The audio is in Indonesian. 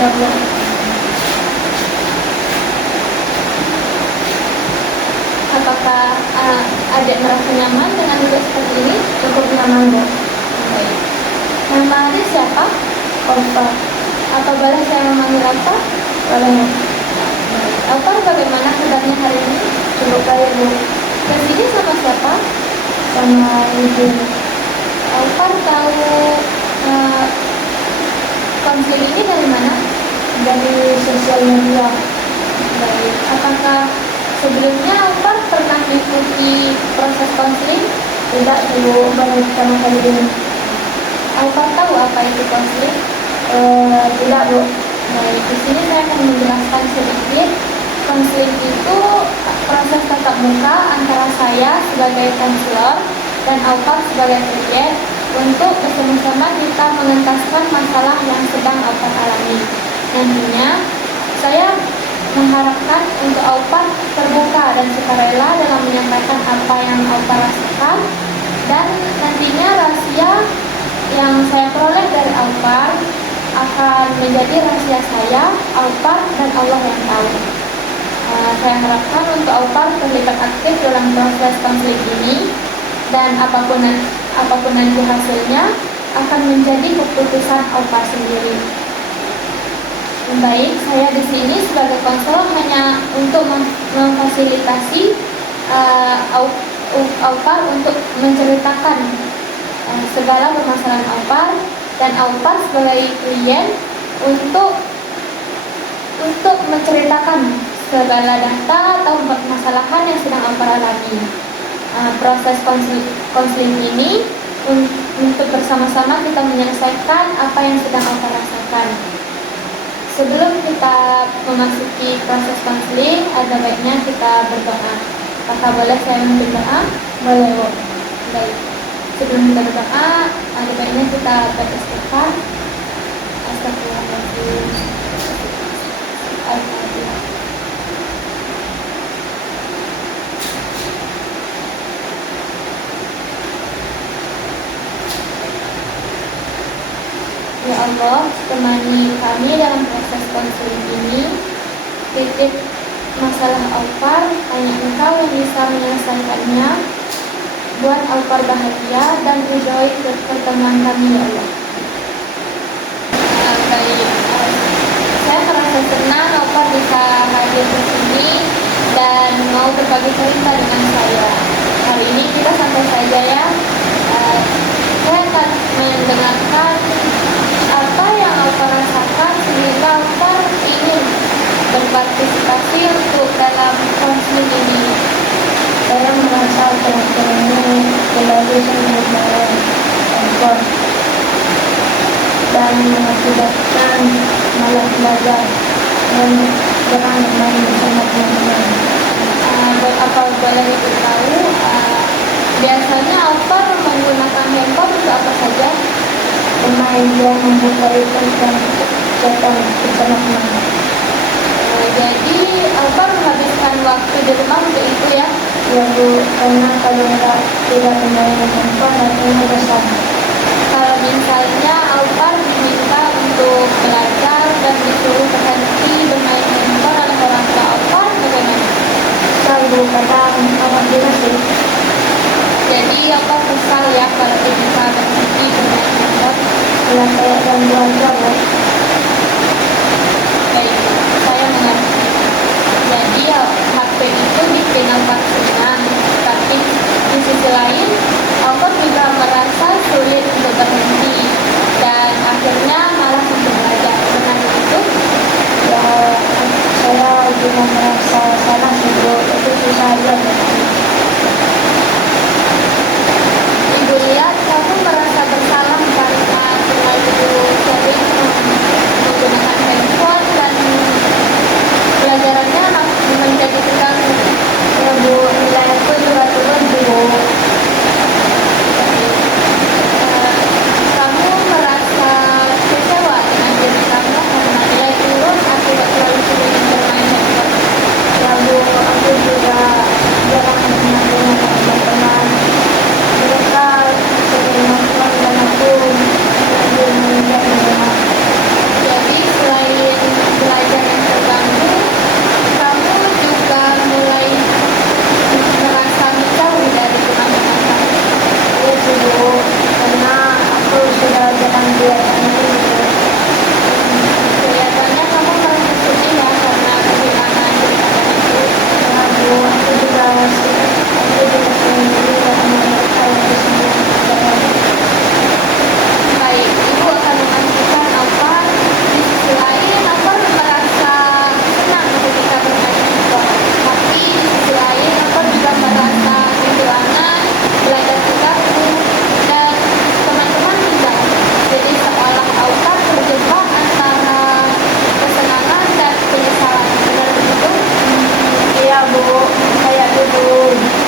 Ya Bu. Apakah adik merasa nyaman dengan duduk seperti ini? Cukup nyaman Bu. Baik. Nama adik siapa? Opa. Atau boleh saya memanggil apa? Boleh. Apa bagaimana kabarnya hari ini? Cukup baik Bu. Kesini sama siapa? Sama ibu. Alpar tahu konseling ini dari mana? Dari sosial media. Baik. Apakah sebelumnya Alpar pernah mengikuti proses konseling? Tidak dulu, baru pertama kali ini. Alpar tahu apa itu konseling? Tidak Bu. Baik, di sini saya akan menjelaskan sedikit. Konseling itu proses tatap muka antara saya sebagai konselor dan Alpar sebagai klien untuk bersama-sama kita mengentaskan masalah yang sedang Alpar alami. Nantinya saya mengharapkan untuk Alpar terbuka dan sukarela dalam menyampaikan apa yang Alpar rasakan, dan nantinya rahasia yang saya peroleh dari Alpar akan menjadi rahasia saya, Alpar, dan Allah yang tahu. Saya harapkan untuk Alpar terlibat aktif dalam proses konseling ini, dan apapun nanti hasilnya akan menjadi keputusan Alpar sendiri. Baik, saya di sini sebagai konselor hanya untuk memfasilitasi Alpar untuk menceritakan segala permasalahan Alpar, dan Alpar sebagai klien untuk menceritakan segala data atau permasalahan yang sedang Alpar alami. Proses konseling ini untuk bersama-sama kita menyelesaikan apa yang sedang Alpar rasakan. Sebelum kita memasuki proses konseling, ada baiknya kita berdoa. Apakah boleh saya memimpin doa? Boleh Bu. Baik. Sebelum kita berdoa, ada baiknya kita beristighfar. Astagfirullahaladzim. Al-Fatihah. Ya Allah, temani kami dalam proses konseling ini. Titip masalah Alpar, hanya Engkau yang bisa menyelesaikannya. Buat Alpar bahagia dan ridhoi pertemuan kami, ya Allah. Baik, saya merasa senang Alpar bisa hadir di sini dan mau berbagi cerita dengan saya. Hari ini kita santai saja ya. Saya akan mendengarkan apa yang Alpar rasakan sehingga Alpar ingin berpartisipasi untuk dalam konseling ini. Saya merasa teman-teman ini selalu sangat Alpar dan mengakibatkan malas belajar dan jarang bermain bersama teman-teman. Apa boleh diketahui biasanya Alpar menggunakan handphone untuk apa saja? Bermain dan membuka event dan catatan bersama teman. Jadi Alpar menghabiskan waktu di rumah untuk itu ya? Ya Bu, karena kalau tidak bermain handphone nantinya bosan. Kalau misalnya Alpar diminta untuk belajar dan disuruh berhenti bermain handphone oleh orang tua Alpar, bagaimana? Saya Bu, kadang alhamdulillah sih. Jadi Alpar kesal ya kalau diminta berhenti bermain handphone. Ya saya ganggu aja Bu. Baik, saya mengerti. Jadi HP itu bikin Alpar senang, tapi di sisi lain Alpar juga merasa sulit untuk berhenti dan akhirnya malah untuk belajar. Benar begitu? Ya saya juga merasa salah sih Bu, itu susah aja Bu. Ibu lihat kamu merasa bersalah karena terlalu sering menggunakan handphone dan pelajarannya menjadi terganggu. Ya Bu, nilai aku juga turun Bu. Assalamualaikum.